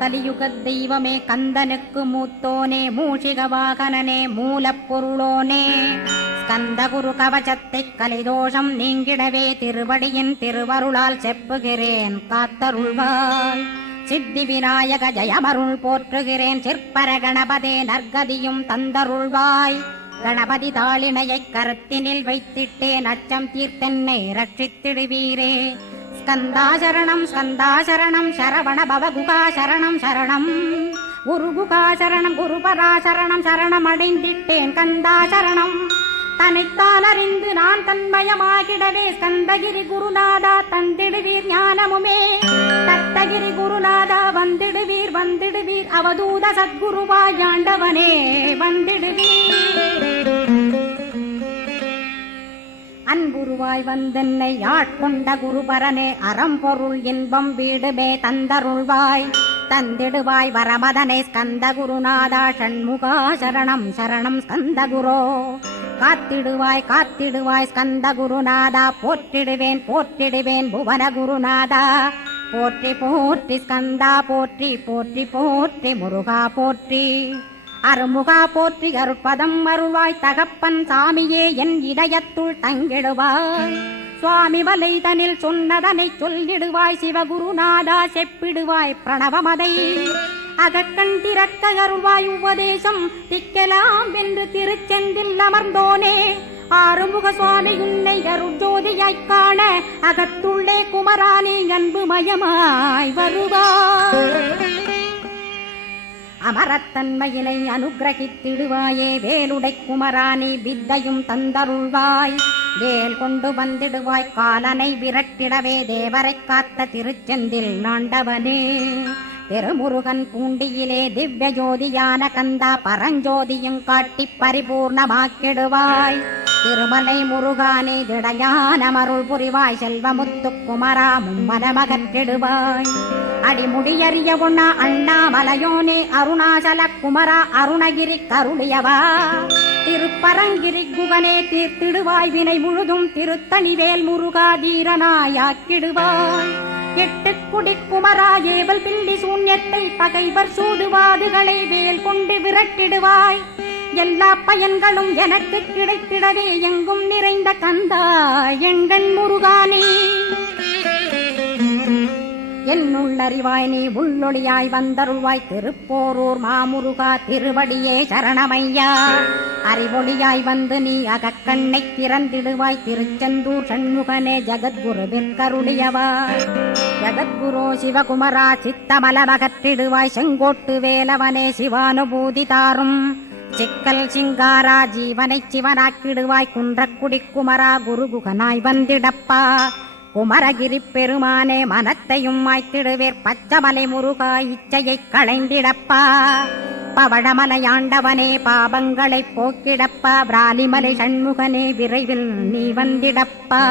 கலியுக தெய்வமே கந்தனுக்கு மூத்தோனே மூஷிக வாகனனே மூலப்பொருளோனே ஸ்கந்த குரு கவசத்தை கலிதோஷம் நீங்கிடவே திருவடியின் திருவருளால் செப்புகிறேன் காத்தருள்வாய். சித்தி விநாயக ஜயமருள் போற்றுகிறேன் சிற்பர கணபதே நற்கதியும் தந்தருள்வாய். கணபதி தாளினையை கருத்தினில் வைத்திட்டேன் அச்சம் தீர்த்தென்னை ரட்சித்திடுவீரே. ஸ்கந்தாசரணம் ஸ்கந்தாசரணம் சரவண பவகுகா சரணம் சரணம் குருகுகா சரணம் குருபராசரணம் சரணம் அடைந்திட்டேன் கந்தாசரணம். தன்னைத்தான் அறிந்து நான் தன்மயமாகிடவே ஸ்கந்தகிரி குருநாதா தந்திடுவீர் ஞானமுமே. தத்தகிரி குருநாதா வந்திடுவீர் வந்திடுவீர் அவதூத சத்குருவாய் ஆண்டவனே வந்திடுவீர். அன்புருவாய் வந்தென்னை ஆட்கொண்ட குருபரனே அறம்பொருள் இன்பம் வீடுமே தந்தருள்வாய். தந்திடுவாய் வரமதனே ஸ்கந்த குருநாதா ஷண்முகா சரணம் சரணம் ஸ்கந்த குரோ. காத்திடுவாய் காத்திடுவாய் ஸ்கந்த குருநாதா போற்றிடுவேன் போற்றிடுவேன் புவன குருநாதா. போற்றி போற்றி ஸ்கந்தா போற்றி போற்றி போற்றி முருகா போற்றி. அருமுகா போற்றி அருட்பதம் அருள்வாய் தகப்பன் சாமியே என் இதயத்துள் தங்கிடுவாய். சுவாமி வலைதனில் சொன்னதனை சொல்லிடுவாய் சிவகுருநாதா செப்பிடுவாய் பிரணவமதை. அகக்கண் திறக்க அருள்வாய் உபதேசம் திக்கலாம் என்று திருச்செந்தில் அமர்ந்தோனே. ஆறுமுக சுவாமி உன்னை அருட்ஜோதியாய்க் காண அகத்துள்ளே குமரானே அன்புமயமாய் வருவாய். அமரத்தன்மையினை அனுகிரகித்திடுவாயே வேலுடை குமரானி வித்தையும் தந்தருள்வாய். வேல் கொண்டு வந்திடுவாய் காலனை விரட்டிடவே தேவரை காத்த திருச்செந்தில் நாண்டவனே. திருமுருகன் பூண்டியிலே திவ்ய ஜோதியான கந்தா பரஞ்சோதியும் காட்டி பரிபூர்ணமாக்கிடுவாய். திருமலை முருகானே திடையான மருள் புரிவாய் செல்வமுத்து குமரா மும்மனமகற்றிடுவாய். அடிமுடியறிய உண்ணா அண்ணாமலையோனே அருணாசல குமரா அருணகிரி கருளியவா. திருப்பரங்கிரி குகனே தீர்த்திடுவாய் வினை முழுதும் திருத்தணிவேல் முருகா தீரனாயாக்கிடுவாய். எட்டு குடி குமரா ஏவல் பில்லி சூன்யத்தை பகைவர் சூதுவாதுகளை வேல் கொண்டு விரட்டிடுவாய். எல்லா பயன்களும் எனக்கு கிடைத்திடவே எங்கும் நிறைந்த கந்தா எண்டன் முருகானே. என்னுள்ளறிவாய் நீ உள்ளொளியாய் வந்தருள்வாய் திருப்போரூர் மாமுருகா திருவடியே சரணமையா. அறிவொளியாய் வந்து நீ அகக்கண்ணை திறந்திடுவாய் திருச்செந்தூர் சண்முகனே ஜகத்குருவிற்கருளியவா. ஜகத்குரு சிவகுமரா சித்தமலமகற்றிடுவாய் செங்கோட்டு வேலவனே சிவானுபூதி தாரும். சிக்கல் சிங்காரா ஜீவனை சிவனாக்கிடுவாய் குன்றக்குடி குமரா குருகுகனாய் வந்திடப்பா. குமரகிரி பெருமானே மனத்தையும் மாய்த்திடுவேர் பச்சமலை முருகா இச்சையை களைந்திடப்பா. பவழமலையாண்டவனே பாபங்களை போக்கிடப்பா. பிராலிமலை சண்முகனே விரைவில் நீ வந்திடப்பா.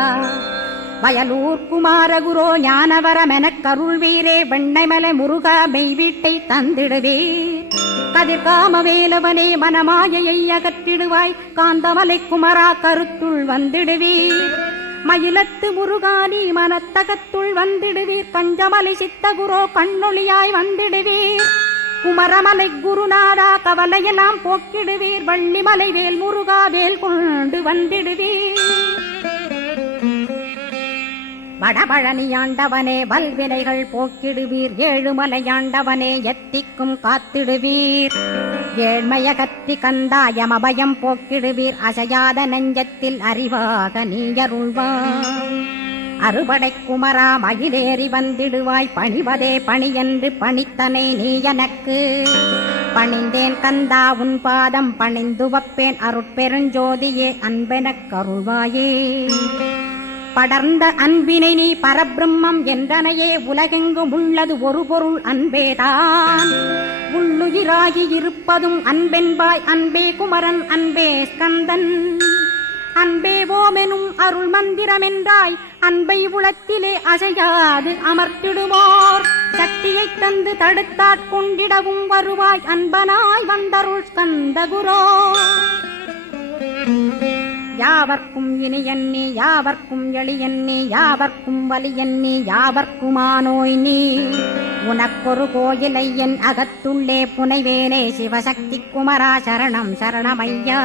வயலூர் குமாரகுரோ ஞானவரமெனக் கருள்வீரே வெண்ணைமலை முருகா மெய் வீட்டை தந்திடுவீர். கதிர்காம வேலவனே மனமாயையை அகற்றிடுவாய் காந்தமலை குமரா கருத்துள் வந்திடுவீர். மயிலத்து முருகானி மனத்தகத்துள் வந்திடுவீர். கஞ்சமலை சித்தகுரோ கண்ணொளியாய் வந்திடுவீர். குமரமலை குருநாதா கவலையெல்லாம் போக்கிடுவீர். வள்ளிமலை வேல் முருகா வேல் கொண்டு வந்திடுவீர். வடபழனியாண்டவனே வல்வினைகள் போக்கிடுவீர். ஏழுமலையாண்டவனே எத்திக்கும் காத்திடுவீர். ஏழ்மையகத்தி கந்தாயம் அபயம் போக்கிடுவீர். அசையாத நெஞ்சத்தில் அறிவாக நீயருள்வாய். அறுபடை குமரா மயிலேறி வந்திடுவாய். பணிவதே பணியென்று பணித்தனை நீ எனக்கு. பணிந்தேன் கந்தா உன் பாதம் பணிந்து வப்பேன் அருட்பெருஞ்சோதியே அன்பெனக் கருள்வாயே. படர்ந்த அன்பினை நீ பரபிரம்மம் என்றனையே உலகெங்கும் உள்ளது ஒரு பொருள் அன்பேதான். உள்ளுயிராகி இருப்பதும் அன்பென்பாய் அன்பே குமரன் அன்பே ஸ்கந்தன். அன்பே ஓமெனும் அருள் மந்திரமென்றாய் அன்பை உளத்திலே அசையாது அமர்த்திடுவோர். சக்தியை தந்து தடுத்தாட்கொண்டிடவும் வருவாய் அன்பனாய் வந்தருள் ஸ்கந்த குரோ. யாவர்க்கும் இனியன் நீ, யாவர்க்கும் எளியன் நீ, யாவர்க்கும் வலியன் நீ, யாவர்க்குமானோய் நீ. உனக்கொரு கோயிலை என் அகத்துள்ளே புனைவேனே, சிவசக்தி குமரா சரணம் சரணமையா.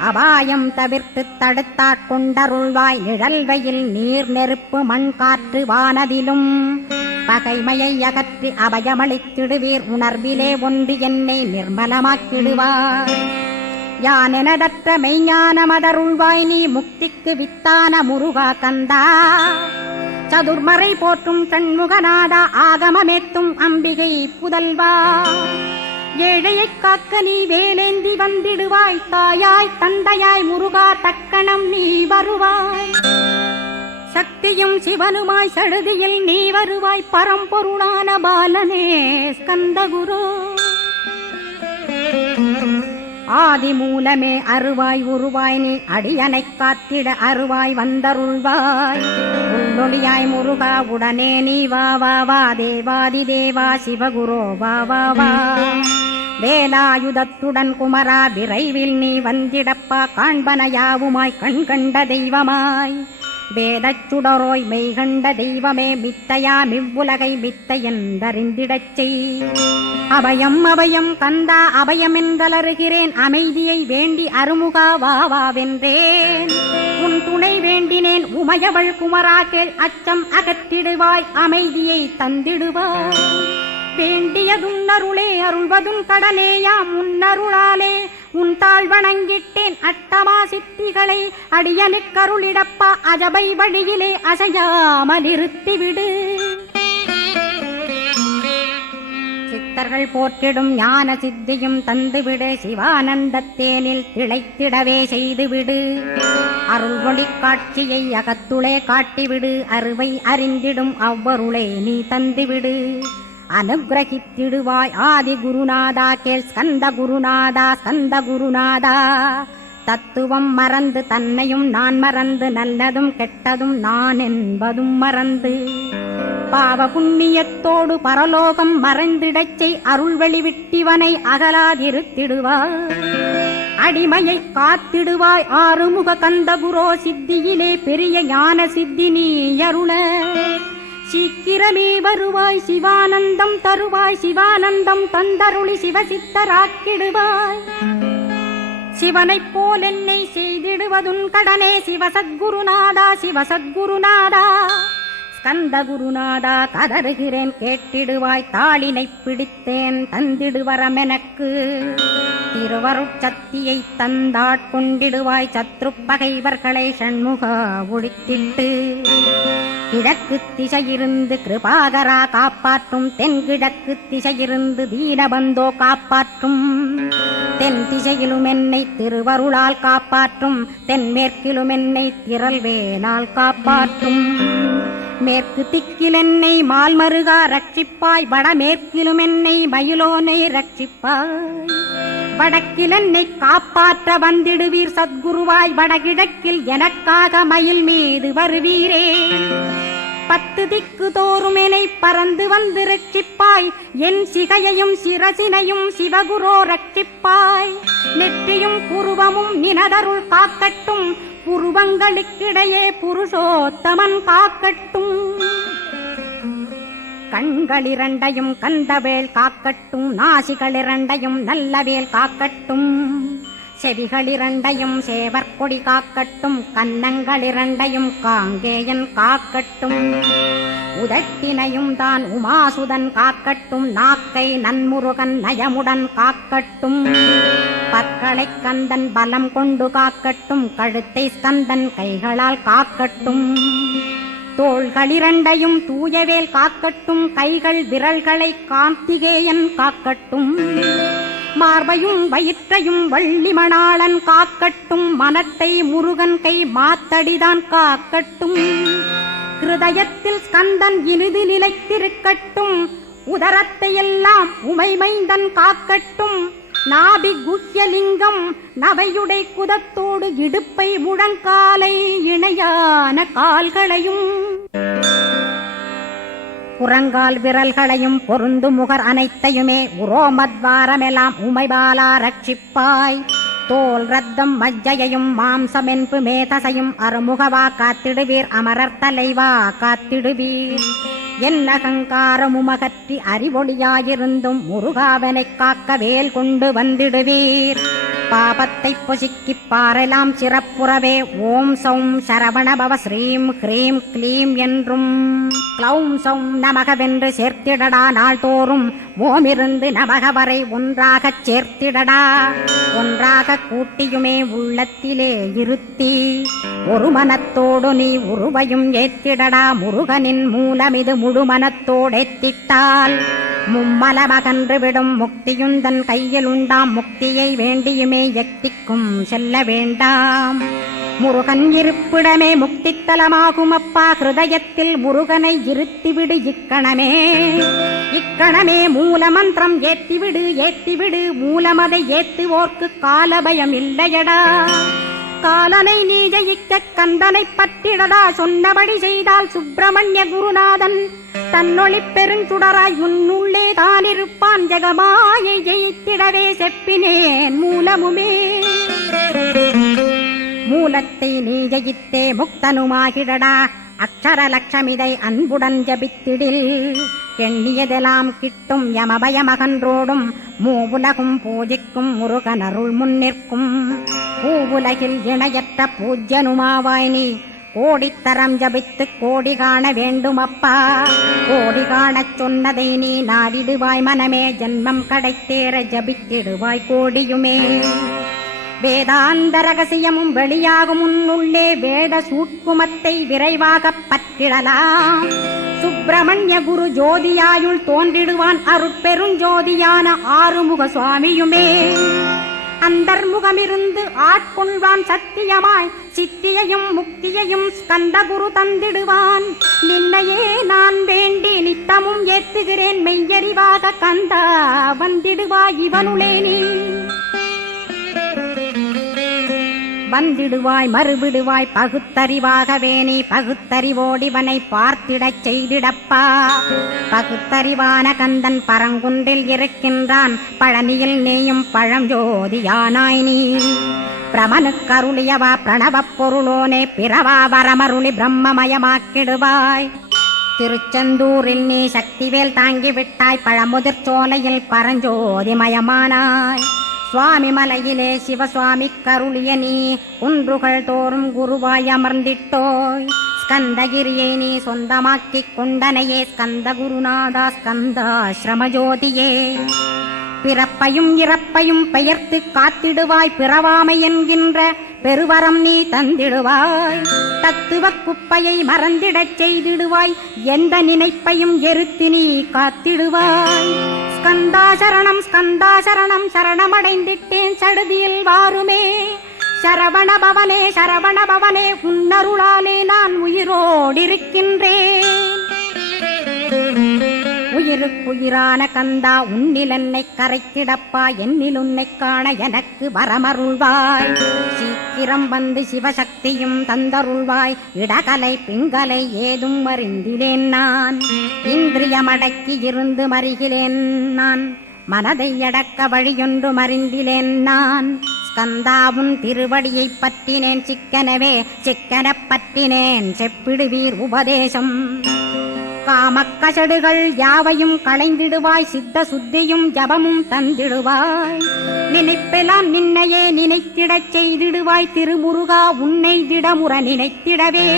அபாயம் தவிர்த்து தடுத்தாட்கொண்டருள்வாய், நிழல் வெயில் நீர் நெருப்பு மண் காற்று வானதிலும் பகைமையை அகற்றி அபயமளித்திடுவீர். உணர்விலே ஒன்று என்னை நிர்மலமாக்கிடுவாய். யானெனதற்ற மெய்ஞானமதருள்வாய் நீ, முக்திக்கு வித்தான முருகா கந்தா. சதுர்மறை போற்றும் சண்முகநாதா, ஆகமமேத்தும் அம்பிகை புதல்வா. ஏழையைக் காக்க நீ வேலேந்தி வந்திடுவாய், தாயாய் தந்தையாய் முருகா தக்கணம் நீ வருவாய். சக்தியும் சிவனுமாய் சடுதியில் நீ வருவாய், பரம்பொருளான பாலனே ஸ்கந்தகுரு. ஆதி மூலமே அருவாய் உருவாய் நீ, அடியனைக் காத்திட அருவாய் வந்தருள்வாய். உள்ளொளியாய் முருகா உடனே நீ வா வா வா, தேவாதி தேவா சிவகுரோ வா வா வா. வேலாயுதத்துடன் குமரா விரைவில் நீ வந்திடப்பா, காண்பன யாவுமாய் கண் கண்ட தெய்வமாய். வேதச் சுடரோய் மெய்கண்ட தெய்வமே, மித்தையா மிவ்வுலகை மித்தையென்றறிந்திடச் செய். அபயம் அபயம் கந்தா அபயமென்றலறுகிறேன், அமைதியை வேண்டி அருமுகா வா வாவென்றேன். உன் துணை வேண்டினேன் உமையவள் குமரா கேள், அச்சம் அகற்றிடுவாய் அமைதியை தந்திடுவாய். வேண்டியதும் அருளே அருள்வதும் கடலேயாம், உன்னருளாலே உன் தாழ் வணங்கிட்டேன் அட்டமா சித்திகளை. அடியனுக்கருளிடப்பா அஜபை வழியிலே அசையாமல் இருத்திவிடு. சித்தர்கள் போற்றிடும் ஞான சித்தியும் தந்துவிடு, சிவானந்தத்தேனில் திளைத்திடவே செய்துவிடு. அருள்வொளி காட்சியை அகத்துளே காட்டிவிடு, அருவை அறிந்திடும் அவ்வருளை நீ தந்துவிடு. அனுகிரகித்திடுவாய் ஆதி குருநாதா கேள், ஸ்கந்த குருநாதா ஸ்கந்த குருநாதா. தத்துவம் மறந்து தன்னையும் நான் மறந்து, நல்லதும் கெட்டதும் நான் என்பதும் மறந்து, பாவ புண்ணியத்தோடு பரலோகம் மறைந்திடச்சை அருள் வெளிவிட்டிவனை அகலாதிருத்திடுவாய். அடிமையை காத்திடுவாய் ஆறுமுக கந்தகுரோ, சித்தியிலே பெரிய ஞான சித்தி நீ அருள. சீக்கிரமே வருவாய் சிவானந்தம் தருவாய், சிவானந்தம் தந்தருளி சிவசித்தராக்கிடுவாய். சிவனைப் போல் என்னை செய்திடுவதுன் கடனே, சிவசத்குருநாதா சிவசத்குருநாதா. ஸ்கந்த குருநாதா கதறுகிறேன் கேட்டிடுவாய், தாளினை பிடித்தேன் தந்திடுவரமெனக்கு. திருவருட்சக்தியை தந்தாட்கொண்டிடுவாய், சத்ரு பகைவர்களை ஷண்முகா ஒழித்திட்டு. கிழக்கு திசையிருந்து கிருபாகரா காப்பாற்றும், தென்கிழக்கு திசையிருந்து தீனபந்தோ காப்பாற்றும். தென் திசையிலும் என்னை திருவருளால் காப்பாற்றும், தென்மேற்கிலும் என்னை திரள்வேனால் காப்பாற்றும். மேற்கு திக்கில் என்னை மால்மருகா ரட்சிப்பாய், வடமேற்கிலும் என்னை மயிலோனை ரட்சிப்பாய். வடக்கில் என்னை காப்பாற்ற வந்திடுவீர் சத்குருவாய், வடகிழக்கில் எனக்காக மயில் மீது வருவீரே. 10 திக்கு தோறும் என்னை பறந்து வந்து ரட்சிப்பாய், என் சிகையையும் சிரசினையும் சிவகுரோ ரட்சிப்பாய். நெற்றியும் புருவமும் நினதருள் காக்கட்டும், புருவங்களுக்கிடையே புருஷோத்தமன் காக்கட்டும். கண்களிரண்டையும் கந்தவேல் காக்கட்டும், நாசிகளிரண்டையும் நல்லவேல் காக்கட்டும். செவிகளிரண்டையும் சேவற்கொடி காக்கட்டும், கன்னங்களிரண்டையும் காங்கேயன் காக்கட்டும். உதட்டினையும் தான் உமாசுதன் காக்கட்டும், நாக்கை நன்முருகன் நயமுடன் காக்கட்டும். பற்களை கந்தன் பலம் கொண்டு காக்கட்டும், கழுத்தை ஸ்கந்தன் கைகளால் காக்கட்டும். தோள்களிரண்டையும் தூயவேல் காக்கட்டும், கைகள் விரல்களை கார்த்திகேயன் காக்கட்டும். மார்பையும் வயிற்றையும் வள்ளிமணாளன் காக்கட்டும், மனத்தை முருகன் கை மாத்தடிதான் காக்கட்டும். ஹிருதயத்தில் ஸ்கந்தன் இனிது நிலைத்திருக்கட்டும், உதரத்தை எல்லாம் உமைமைந்தன் காக்கட்டும். நாபி குஹ்யலிங்கம் நவையுடை குதத்தோடு இடுப்பை முழங்காலை இணையான கால்களையும் புறங்கால் விரல்களையும் பொருந்து முகர் அனைத்தையுமே உரோமத்வாரமெல்லாம் உமைபாலா ரட்சிப்பாய். தோல் ரத்தம் மஜ்ஜையும் மாம்சமென்பு மேதசையும் அருமுகவா காத்திடுவீர் அமரர் தலைவா காத்திடுவீர் என் அகங்காரமுமகற்றி அறிவொளியாயிருந்தும் முருகாவனைக் காக்க வேல் கொண்டு வந்திடுவீர் பாபத்தை பொசுக்கிப் பாரெலாம் சிறப்புறவே ஓம் சௌம் சரவணபவ ஸ்ரீம் ஹ்ரீம் க்ளீம் என்றும் க்ளௌம் சௌம் நமகவென்று சேர்த்திடடா நாள்தோறும் ஓமிருந்து நமக வரை ஒன்றாகச் சேர்த்திடடா ஒன்றாக கூட்டியுமே உள்ளத்திலே இருத்தி ஒரு மனத்தோடு நீ உருவையும் ஏத்திடடா முருகனின் மூலமிது முழு மனத்தோடேத்திட்டால் மும்மலமகன்று விடும் முக்தியுந்தன் கையில் உண்டாம் முக்தியை வேண்டியுமே எத்திக்கும் செல்ல வேண்டாம் முருகன் இருப்பிடமே முக்தித்தலமாகும் அப்பா ஹிருதயத்தில் முருகனை இருத்திவிடு இக்கணமே இக்கணமே மூலமந்திரம் ஏத்திவிடு மூலமதை ஏத்துவோர்க்கு காலபயம் இல்லையடா காலனை நீ ஜெயிக்க கந்தனை பற்றிடடா சொன்னபடி செய்தால் சுப்பிரமணிய குருநாதன் தன்னொளி பெருஞ்சுடராய் முன்னுள்ளே தானிருப்பான் ஜெகமாயை ஜெயித்திடவே செப்பினேன் மூலமுமே மூலத்தை நீ ஜெயித்தே முக்தனுமாகிடடா அக்ஷர லட்சமிதை அன்புடன் ஜபித்திடில் எண்ணியதெல்லாம் கிட்டும் யமபயமகன்றோடும் மூவுலகும் பூஜிக்கும் முருகனருள் முன்னிற்கும் பூவுலகில் இணையற்ற பூஜ்யனுமாவாய் நீ கோடித்தரம் ஜபித்து கோடி காண வேண்டுமப்பா கோடி காணச் சொன்னதை நீ நாடிடுவாய் மனமே ஜென்மம் கடைத்தேற ஜபித்திடுவாய் கோடியுமே வேதாந்த ரகசியமும் வெளியாகும் உன்னுள்ளே வேத சூட்குமத்தை விரைவாகப் பற்றிடலாம் சுப்பிரமணிய குரு ஜோதியாயுள் தோன்றிடுவான் அருட்பெருஞ்சோதியான ஆறுமுக சுவாமியுமே அந்தர்முகமிருந்து ஆட்கொள்வான் சத்தியமாய் சித்தியையும் முக்தியையும் ஸ்கந்த குரு தந்திடுவான் நின்னையே நான் வேண்டி நித்தமும் ஏத்துகிறேன் மெய்யறிவாக கந்தா வந்திடுவாய் இவனுளே நீ வந்திடுவாய் மறுவிடுவாய் பகுத்தறிவாகவே நீ பகுத்தறிவோடிவனை பார்த்திடச் செய்திடப்பா பகுத்தறிவான கந்தன் பரங்குன்றில் இருக்கின்றான் பழனியில் நீயும் பழஞ்சோதியானாய் நீ பிரமனுக்கருளியவா பிரணவப் பொருளோனே பிறவா வரமருளி பிரம்மமயமாக்கிடுவாய் திருச்செந்தூரில் நீ சக்திவேல் தாங்கிவிட்டாய் பழமுதிர் சோலையில் பரஞ்சோதிமயமானாய் சுவாமி மலையிலே சிவசுவாமி கருளிய நீ குன்றுகள் தோறும் குருவாய் அமர்ந்திட்டோய் ஸ்கந்தகிரியை நீ சொந்தமாக்கிக் கொண்டனையே ஸ்கந்த குருநாதா ஸ்கந்தாஸ்ரமஜோதியே பிறப்பையும் இறப்பையும் பெயர்த்து காத்திடுவாய் பிறவாமை என்கின்ற பெருவரம் நீ தந்திடுவாய் தத்துவ குப்பையை மறந்திடச் செய்திடுவாய் எந்த நினைப்பையும் எரித்து நீ காத்திடுவாய் ஸ்கந்தா சரணம் சரணமடைந்திட்டேன் சடுதியில் வாருமே சரவண பவனே உன்னருளாலே நான் உயிரோடிருக்கின்றேன் உயிருக்குயிரான கந்தா உன்னில் என்னை கரைத்திடப்பா என்னில் உன்னை காண எனக்கு வரமருள்வாய் சீக்கிரம் வந்து சிவசக்தியும் தந்தருள்வாய் இடகலை பிங்கலை ஏதும் அறிந்திலேன் நான் இந்திரியமடக்கி இருந்து மறிகிறேன் நான் மனதை அடக்க வழியொன்று மறிந்திலேன் நான் ஸ்கந்தாவும் திருவடியை பற்றினேன் சிக்கனப் பற்றினேன் செப்பிடுவீர் உபதேசம் காமக்கசடுகள் யாவையும் களைந்திடுவாய் சித்த சுத்தியும் ஜபமும் தந்திடுவாய் நினைப்பெல்லாம் நின்னையே நினைத்திடச் செய்திடுவாய் திருமுருகா உன்னை திடமுற நினைத்திடவே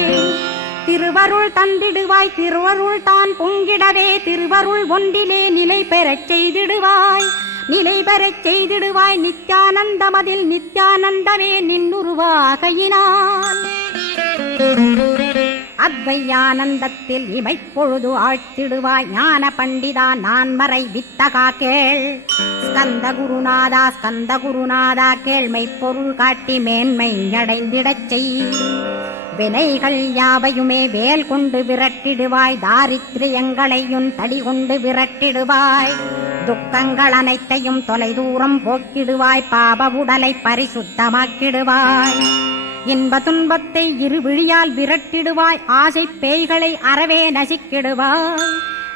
திருவருள் தந்திடுவாய் திருவருள் தான் பொங்கிடவே திருவருள் ஒன்றிலே நிலை பெறச் செய்திடுவாய் நித்யானந்தமதில் நித்யானந்தமே நின்னுருவாகையினான் அத்வையானந்தத்தில் இமைப்பொழுது ஆழ்த்திடுவாய் ஞான பண்டிதா நான் மறை வித்தகா கேள் ஸ்கந்த குருநாதா கேள்மை பொருள் காட்டி மேன்மை அடைந்திடச் செய் வினைகள் யாவையுமே வேல் கொண்டு விரட்டிடுவாய் தாரித்ரியங்களையும் தடி கொண்டு விரட்டிடுவாய் துக்கங்கள் அனைத்தையும் தொலைதூரம் போக்கிடுவாய் பாப உடலை பரிசுத்தமாக்கிடுவாய் இன்ப துன்பத்தை இருவிழியால் விரட்டிடுவாய் ஆசை பேய்களை அறவே நசிக்கிடுவாய்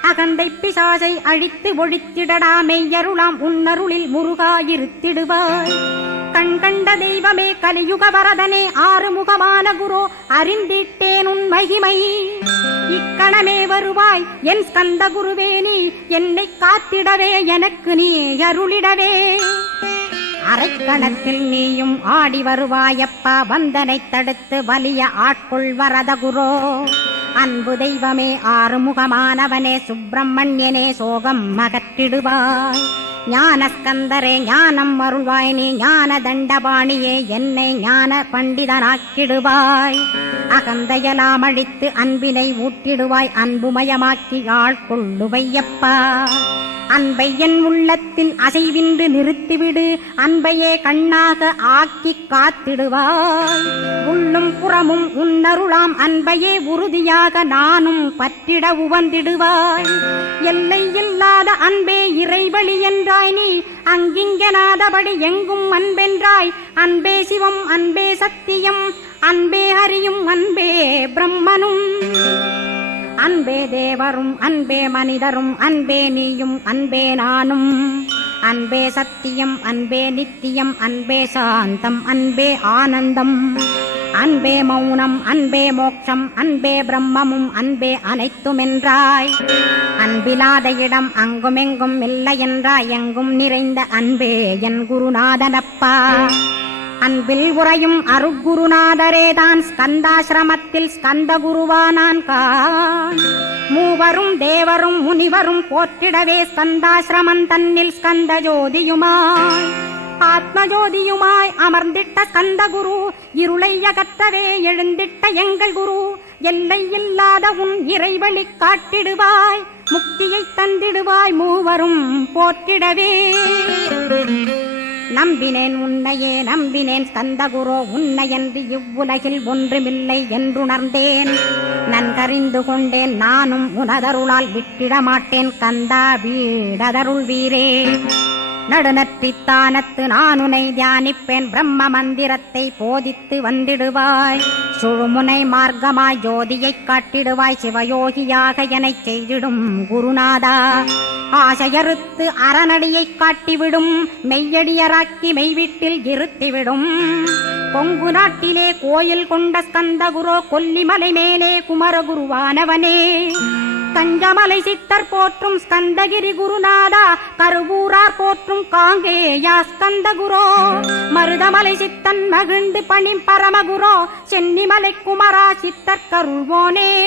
அகந்தை பிசாசை அழித்து ஒழித்திடடா மெய்யருளாம் உன்னருளில் முருகா இருத்திடுவாய் கண் கண்ட தெய்வமே கலியுக வரதனே ஆறுமுகமான குரு அறிந்திட்டேன் உன் மகிமை. இக்கணமே வருவாய் என் ஸ்கந்த குருவே, நீ என்னை காத்திடவே எனக்கு நீ அருளிடவே. அரைக்கணத்தில் நீயும் ஆடி வருவாயப்பா, வந்தனை தடுத்து வலிய ஆட்கொள் வரத குரோ. அன்பு தெய்வமே ஆறுமுகமானவனே சுப்பிரமணியனே சோகம் அகற்றிடுவாய். ஞானஸ்கந்தரே ஞானம் அருள்வாய், நீ ஞான தண்டபாணியே என்னை ஞான பண்டிதனாக்கிடுவாய். அகந்தையலாம் அழித்து அன்பினை ஊட்டிடுவாய், அன்புமயமாக்கி ஆட்கொள்ளுவையப்பா. அன்பை என் உள்ளத்தில் அசைவின்று நிறுத்திவிடு, அன்பையே கண்ணாக ஆக்கி காத்திடுவாய். உள்ளும் புறமும் உன்னருளாம் அன்பையே உறுதியாக நானும் பற்றிட உவந்திடுவாய். எல்லை இல்லாத அன்பே இறைவழி என்றாய் நீ, அங்கிங்கனாதபடி எங்கும் அன்பென்றாய். அன்பே சிவம் அன்பே சத்தியம் அன்பே ஹரியும் அன்பே பிரம்மனும். அன்பே தேவரும் அன்பே மனிதரும் அன்பே நீயும் அன்பே நானும். அன்பே சத்தியம் அன்பே நித்தியம் அன்பே சாந்தம் அன்பே ஆனந்தம். அன்பே மௌனம் அன்பே மோட்சம் அன்பே பிரம்மமும் அன்பே அனைத்துமென்றாய். அன்பிலாத இடம் அங்குமெங்கும் இல்லை என்றாய், எங்கும் நிறைந்த அன்பே என் குருநாதனப்பா. அன்பில் உறையும் அருட்குருநாதரேதான் ஸ்கந்தாசிரமத்தில் ஸ்கந்த குருவானான் கான். மூவரும் தேவரும் முனிவரும் போற்றிடவே ஸ்கந்தாசிரமம் தன்னில் ஸ்கந்த ஜோதியுமாய் ஆத்மஜோதியுமாய் அமர்ந்திட்ட ஸ்கந்த குரு. இருளை அகற்றவே எழுந்திட்ட எங்கள் குரு. எல்லை இல்லாத உன் இறைவழி காட்டிடுவாய், முக்தியை தந்திடுவாய் மூவரும் போற்றிடவே. நம்பினேன் உன்னையே நம்பினேன் ஸ்கந்தகுரோ, உன்னையன்றி இவ்வுலகில் ஒன்றுமில்லை என்றுணர்ந்தேன். நன்கறிந்து கொண்டேன் நானும் உனதருளால் விட்டிட மாட்டேன் கந்தா வீடதருள் வீரே. நடுநற்றித்தானத்து நானுனை தியானிப்பேன், பிரம்ம மந்திரத்தை போதித்து வந்திடுவாய். சுழுமுனை மார்க்கமாய் ஜோதியைக் காட்டிடுவாய், சிவயோகியாக எனச் செய்திடும் குருநாதா. ஆசையறுத்து அறநடியைக் காட்டிவிடும், மெய்யடியராக்கி மெய்வீட்டில் இருத்திவிடும். கொங்கு நாட்டிலே கோயில் கொண்ட ஸ்கந்தகுரோ, கொல்லிமலை மேலே குமரகுருவானவனே. கஞ்சமலை சித்தர் போற்றும் ஸ்கந்தகிரி குருநாதா, கருவூரார் போற்றும் காங்கேயா ஸ்கந்தகுரோ. மருதமலை சித்தன் மகிழ்ந்து பணி பரமகுரோ, சென்னிமலை குமரா சித்தர் கருள்வோனே.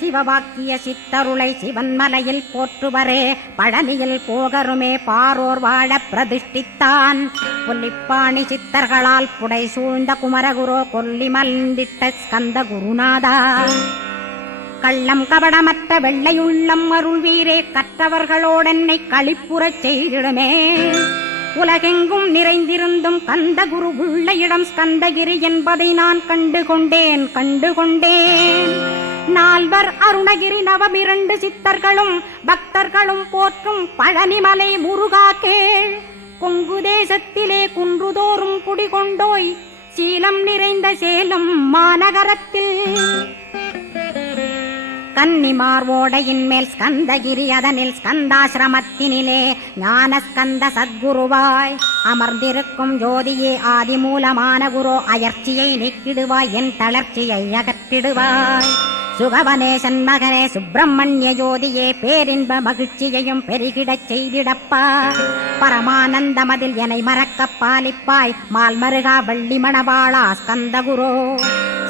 சிவவாக்கிய சித்தருளை சிவன்மலையில் போற்றுவரே, பழனியில் போகருமே பாரோர் வாழ பிரதிஷ்டித்தான். கொல்லிப்பாணி சித்தர்களால் புடை சூழ்ந்த குமரகுரோ, கொல்லி மல்ந்திட்ட ஸ்கந்த குருநாதா. கள்ளம் கபடமற்ற வெள்ளையுள்ளம் அருள் வீரே, கற்றவர்களோடென்னை களிப்புறச் செய்திடுமே. உலகெங்கும் நிறைந்திருந்தும் கந்தகுரு உள்ள இடம் ஸ்கந்தகிரி என்பதை நான் கண்டுகொண்டேன். நால்வர் அருணகிரி நவமிரண்டு சித்தர்களும் பக்தர்களும் போற்றும் பழனிமலை முருகா கேள். கொங்கு தேசத்திலே குன்றுதோறும் குடிகொண்டோய், சீலம் நிறைந்த சேலம் மாநகரத்தில். கன்னிமார் ஓடையின் மேல் ஸ்கந்தகிரி, அதனில் ஸ்கந்தாசிரமத்தினிலே ஞான ஸ்கந்த சத்குருவாய் அமர்ந்திருக்கும் ஜோதியே ஆதிமூலமான குரு. அயற்சியை நீக்கிடுவாய், என் தளர்ச்சியை அகற்றிடுவாய். சுகவனேசன் மகனே சுப்பிரமணிய ஜோதியே, பேரின்ப மகிழ்ச்சியையும் பெருகிடச் செய்திடப்பா. பரமானந்தமதில் என்னை மறக்கப் பாலிப்பாய், மால்மருகா வள்ளி மணவாளா ஸ்கந்தகுரோ.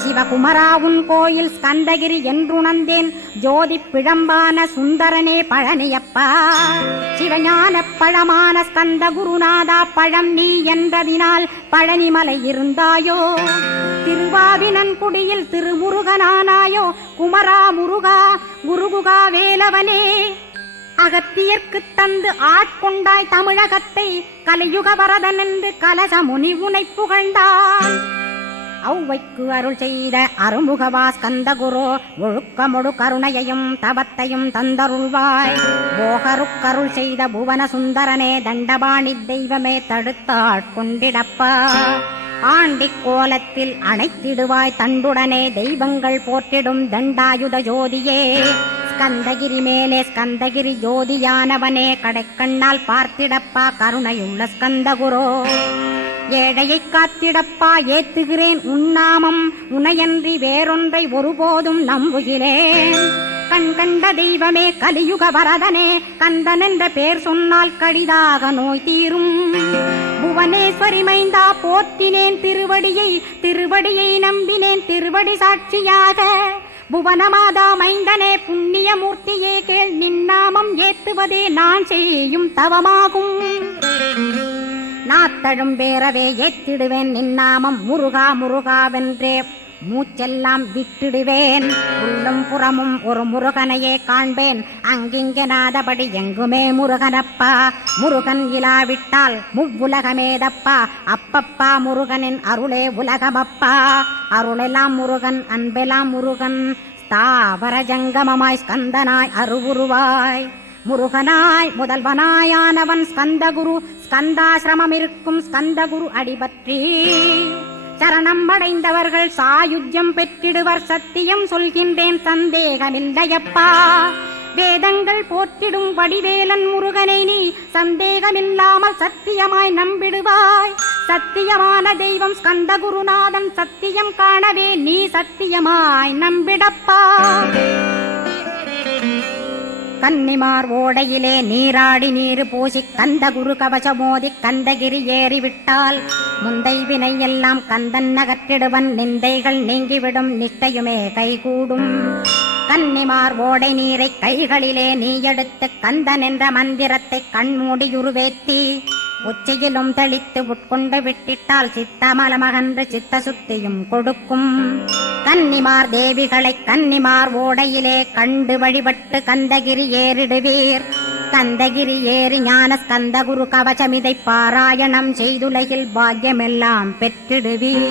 சிவகுமரா உன் கோயில் ஸ்கந்தகிரி என்றுணர்ந்தேன், ஜோதி பிழம்பான சுந்தரனே பழனியப்பா. சிவஞான பழமான ஸ்கந்த குருநாதா, பழம் நீ என்றதினால் பழனிமலை இருந்தாயோ. திருவாவினன்குடியில் திருமுருகனானாயோ, குமரா முருகா குருகுகா வேலவனே. அகத்தியர்க்கு தந்து ஆட்கொண்டாய் தமிழகத்தை, கலியுக வரதன் என்று கலசமுனி உனை புகழ்ந்தாய். ஔவைக்கு அருள் செய்த அருமுகவா ஸ்கந்தகுரோ, ஒழுக்கமொடு கருணையையும் தவத்தையும் தந்தருள்வாய். போகருக்கருள் செய்த புவன சுந்தரனே, தண்டபாணி தெய்வமே தடுத்தாட்கொண்டிடப்பா. ஆண்டிக் கோலத்தில் அணைத்திடுவாய் தண்டுடனே, தெய்வங்கள் போற்றிடும் தண்டாயுத ஜோதியே. ஸ்கந்தகிரி மேலே ஸ்கந்தகிரி ஜோதியானவனே கடைக்கண்ணால் பார்த்திடப்பா கருணையுள்ள ஸ்கந்தகுரோ. ஏழையை காத்திடப்பா ஏத்துகிறேன் உன்னாமம், உனையன்றி வேறொன்றை ஒருபோதும் நம்புகிறேன். கண் கண்ட தெய்வமே கலியுக வரதனே, கந்தன் என்ற பேர் சொன்னால் கடிதாக நோய் தீரும். புவனேஸ்வரி மைந்தா போற்றினேன் திருவடியை, திருவடியை நம்பினேன் திருவடி சாட்சியாக. புவனமாதா மைந்தனே புண்ணியமூர்த்தியே கேள், நின்னாமம் ஏத்துவதே நான் செய்யும் தவமாகும். நாத்தழும் பேரவே ஏத்திடுவேன் நின்னாமம், முருகா முருகாவென்றே மூச்செல்லாம் விட்டிடுவேன். உள்ளும் புறமும் ஒரு முருகனையே காண்பேன், அங்கிங்கனாதபடி எங்குமே முருகனப்பா. முருகன் இலாவிட்டால் முவ்வுலகமேதப்பா, அப்பப்பா முருகனின் அருளே உலகமப்பா. அருளெல்லாம் முருகன், அன்பெல்லாம் முருகன், ஸ்தாவர ஜங்கமமாய் ஸ்கந்தனாய் அருவுருவாய். முருகனாய் முதல்வனாயானவன் ஸ்கந்தகுரு, ஸ்கந்தாசிரமம் இருக்கும் ஸ்கந்தகுரு அடிபற்றி. சரணம் அடைந்தவர்கள் சாயுஜ்யம் பெற்றிடுவர், சத்தியம் சொல்கின்றேன் சந்தேகமில்லையப்பா. வேதங்கள் போற்றிடும் வடிவேலன் முருகனை நீ சந்தேகமில்லாமல் சத்தியமாய் நம்பிடுவாய். சத்தியமான தெய்வம் ஸ்கந்தகுருநாதன், சத்தியம் காணவே நீ சத்தியமாய் நம்பிடப்பா. கன்னிமார் ஓடையிலே நீராடி நீரு பூசி கந்தகுரு கவசமோதி கந்தகிரி ஏறிவிட்டால் முந்தை வினை எல்லாம் கந்தன் நகற்றிடுவன், நிந்தைகள் நீங்கிவிடும் நிஷ்டையுமே கைகூடும். கன்னிமார் ஓடை நீரை கைகளிலே நீ எடுத்து கந்தன் என்ற மந்திரத்தை கண்மூடியுருவேத்தி உச்சியிலும் தெளித்து உட்கொண்டு விட்டிட்டால் சித்தமலமகன்று சித்த சுத்தியும் கொடுக்கும். கன்னிமார் தேவிகளை கன்னிமார் ஓடையிலே கண்டு வழிபட்டு கந்தகிரி ஏறிடுவீர். கந்தகிரி ஏறி ஞான ஸ்கந்தகுரு கவசமிதை பாராயணம் செய்துலகில் பாக்கியமெல்லாம் பெற்றிடுவீர்.